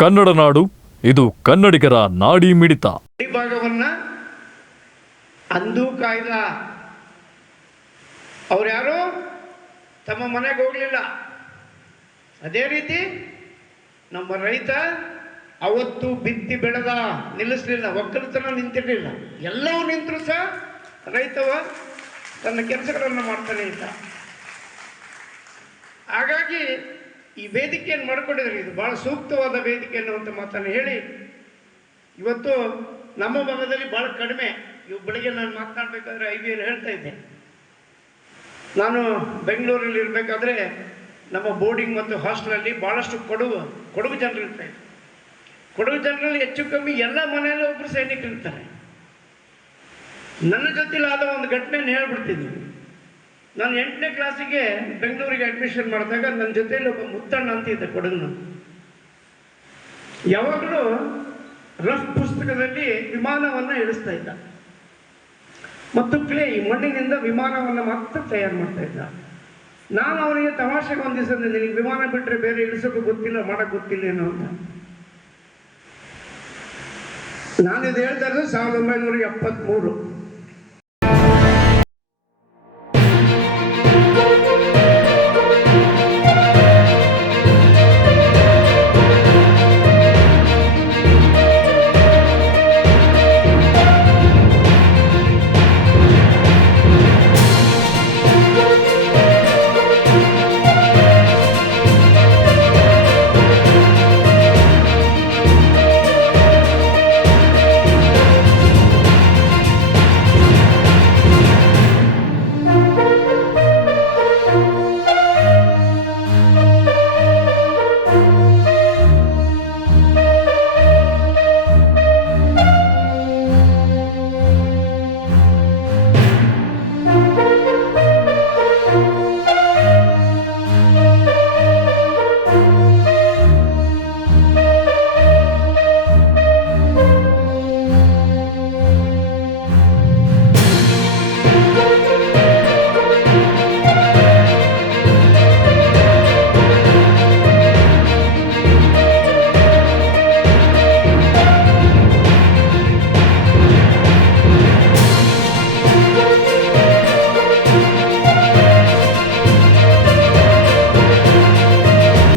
ಕನ್ನಡ ನಾಡು, ಇದು ಕನ್ನಡಿಗರ ನಾಡಿ ಮಿಡಿತ. ಈ ಭಾಗವನ್ನ ಅಂದೂ ಕಾಯ್ದ ಅವ್ರು ಯಾರು ತಮ್ಮ ಮನೆಗೆ ಹೋಗಲಿಲ್ಲ. ಅದೇ ರೀತಿ ನಮ್ಮ ರೈತ ಅವತ್ತು ಬಿತ್ತಿ ಬೆಳೆದ ನಿಲ್ಲಿಸಲಿಲ್ಲ, ಒಕ್ಕಲುತನ ನಿಂತಿರಲಿಲ್ಲ. ಎಲ್ಲವೂ ನಿಂತರೂ ಸಹ ರೈತವ ತನ್ನ ಕೆಲಸಗಳನ್ನು ಮಾಡ್ತಾನೆ ಇದ್ದ. ಹಾಗಾಗಿ ಈ ವೇದಿಕೆಯನ್ನು ಮಾಡಿಕೊಂಡಿದ್ದಾರೆ. ಇದು ಭಾಳ ಸೂಕ್ತವಾದ ವೇದಿಕೆ ಅನ್ನುವಂಥ ಮಾತನ್ನು ಹೇಳಿ, ಇವತ್ತು ನಮ್ಮ ಭಾಗದಲ್ಲಿ ಭಾಳ ಕಡಿಮೆ. ಇವು ಬೆಳಿಗ್ಗೆ ನಾನು ಮಾತನಾಡಬೇಕಾದ್ರೆ IBಯಲ್ಲಿ ಹೇಳ್ತಾ ಇದ್ದೆ, ನಾನು ಬೆಂಗಳೂರಲ್ಲಿ ಇರಬೇಕಾದ್ರೆ ನಮ್ಮ ಬೋರ್ಡಿಂಗ್ ಮತ್ತು ಹಾಸ್ಟೆಲಲ್ಲಿ ಭಾಳಷ್ಟು ಕೊಡಗು ಜನರು ಇರ್ತಾಯಿದ್ರು. ಕೊಡಗು ಜನರಲ್ಲಿ ಹೆಚ್ಚು ಕಮ್ಮಿ ಎಲ್ಲ ಮನೆಯಲ್ಲೂ ಒಬ್ಬರು ಸೈನಿಕರು ಇರ್ತಾರೆ. ನನ್ನ ಜೊತೆಲಾದ ಒಂದು ಘಟನೆಯನ್ನು ಹೇಳ್ಬಿಡ್ತೀನಿ. ನಾನು 8ನೇ ಕ್ಲಾಸಿಗೆ ಬೆಂಗಳೂರಿಗೆ ಅಡ್ಮಿಷನ್ ಮಾಡಿದಾಗ ನನ್ನ ಜೊತೆಯಲ್ಲಿ ಒಬ್ಬ ಮುತ್ತಣ್ಣ ಅಂತ ಇದ್ದ ಕೊಡಗಿನ. ಯಾವಾಗಲೂ ರಫ್ ಪುಸ್ತಕದಲ್ಲಿ ವಿಮಾನವನ್ನು ಇಳಿಸ್ತಾ ಇದ್ದ ಮತ್ತು ಈ ಮಣ್ಣಿನಿಂದ ವಿಮಾನವನ್ನು ಮಾತ್ರ ತಯಾರು ಮಾಡ್ತಾ ಇದ್ದ. ನಾನು ಅವನಿಗೆ ತಮಾಷೆಗೆ ಒಂದು ದಿವಸ ನಿನಗೆ ವಿಮಾನ ಬಿಟ್ಟರೆ ಬೇರೆ ಇಳಿಸೋಕೆ ಗೊತ್ತಿಲ್ಲ, ಮಾಡೋಕ್ಕೆ ಗೊತ್ತಿಲ್ಲ ಏನೋ ಅಂತ. ನಾನಿದು ಹೇಳ್ತಾ ಇರೋದು 1973.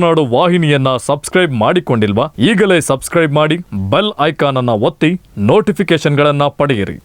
ನಾಡು ವಾಹಿನಿಯನ್ನ ಸಬ್ಸ್ಕ್ರೈಬ್ ಮಾಡಿಕೊಂಡಿಲ್ವಾ? ಈಗಲೇ ಸಬ್ಸ್ಕ್ರೈಬ್ ಮಾಡಿ, ಬೆಲ್ ಐಕಾನ್ ಅನ್ನ ಒತ್ತಿ ನೋಟಿಫಿಕೇಶನ್ಗಳನ್ನ ಪಡೆಯಿರಿ.